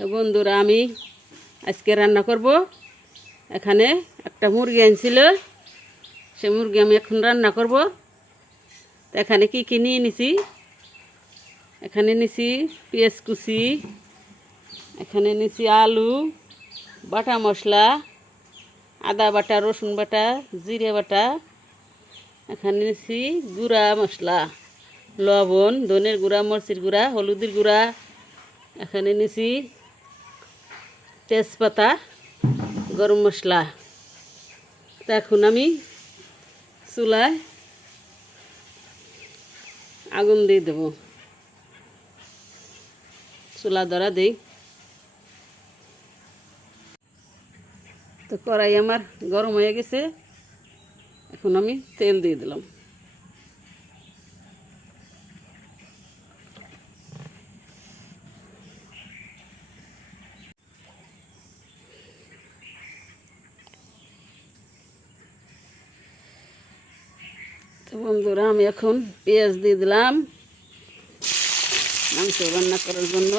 তো বন্ধুরা আমি আজকে রান্না করব। এখানে একটা মুরগি আনছিল, সে মুরগি আমি এখন রান্না করব। তো এখানে কি কি নিয়ে নিছি, এখানে নিছি পেঁয়াজ কুচি, এখানে নিছি আলু, বাটা মশলা, আদা বাটা, রসুন বাটা, জিরে বাটা, এখানে নিছি গুঁড়া মশলা, লবণ, ধনের গুঁড়া, মরিচের গুঁড়া, হলুদের গুঁড়া, এখানে নিছি তেজপাতা, গরম মশলা। তো এখন আমি চুলায় আগুন দিয়ে দেবো, চুলা ধরা দিই। তো কড়াই আমার গরম হয়ে গেছে, এখন আমি তেল দিয়ে দিলাম। তো বন্ধুরা আমি এখন পেঁয়াজ দিয়ে দিলাম মাংস রান্না করার জন্য।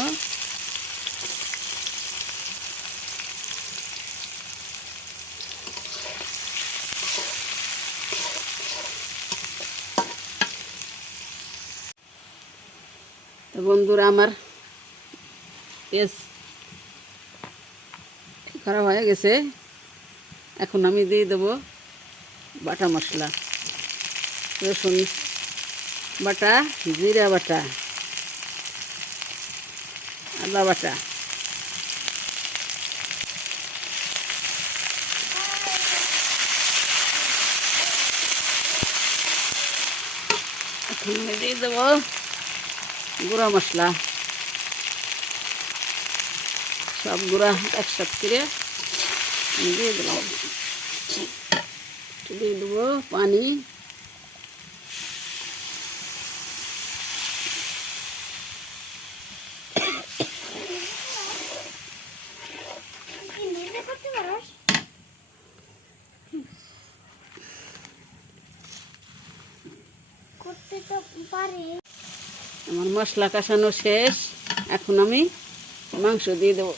তো বন্ধুরা আমার পেঁয়াজ খারাপ হয়ে গেছে, এখন আমি দিয়ে দেবো বাটা মশলা, রসুন বাটা, জিরা বাটা, আদা বাটা, এখন আমি দিয়ে দেবো গুঁড়া মশলা, সব গুঁড়া একসাথে করে আমি দিয়ে দিলাম। দিয়ে দেবো পানি, আমার মশলা কষানো শেষ, এখন আমি মাংস দিয়ে দেবো।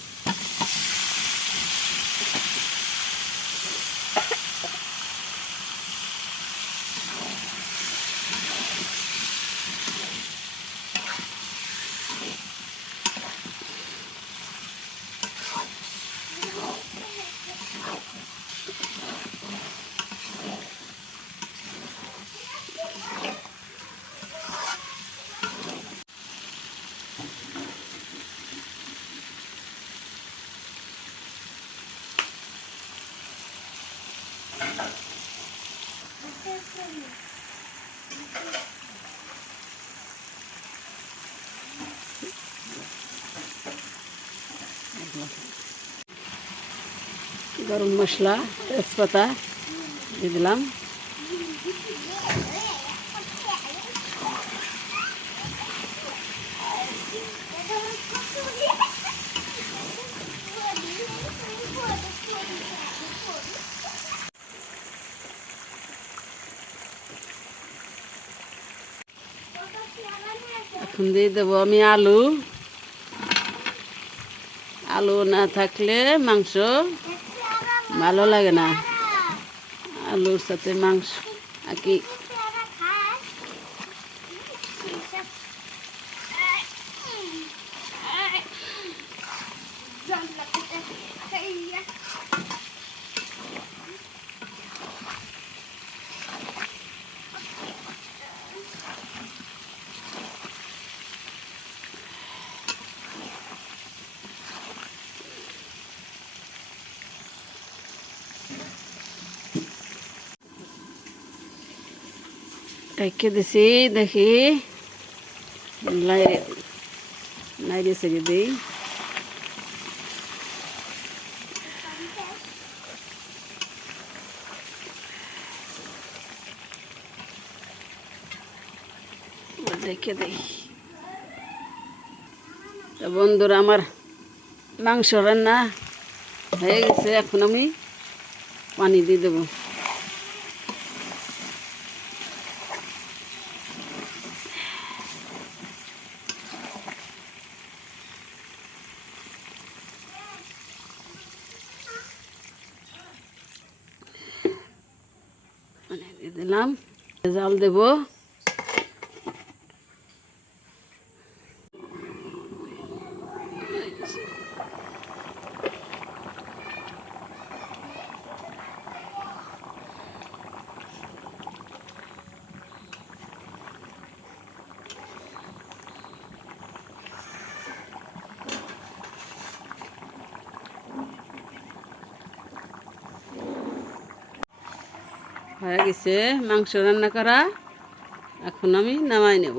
গরম মশলা, তেজপাতা দিয়ে দিলাম। এখন দিয়ে দেবো আমি আলু। আলু না থাকলে মাংস ভালো লাগে না, আলুর সাথে মাংস কি রেখে দিছি, দেখি নাইড়ে ছেড়ে দিই। রেখে দিই। তো বন্ধুরা আমার মাংস রান্না হয়ে গেছে, এখন আমি পানি দিয়ে দেবো। দিয়ে দিলাম, জাল দেব। হয়ে গেছে মাংস রান্না করা, এখন আমি নামাই নেব।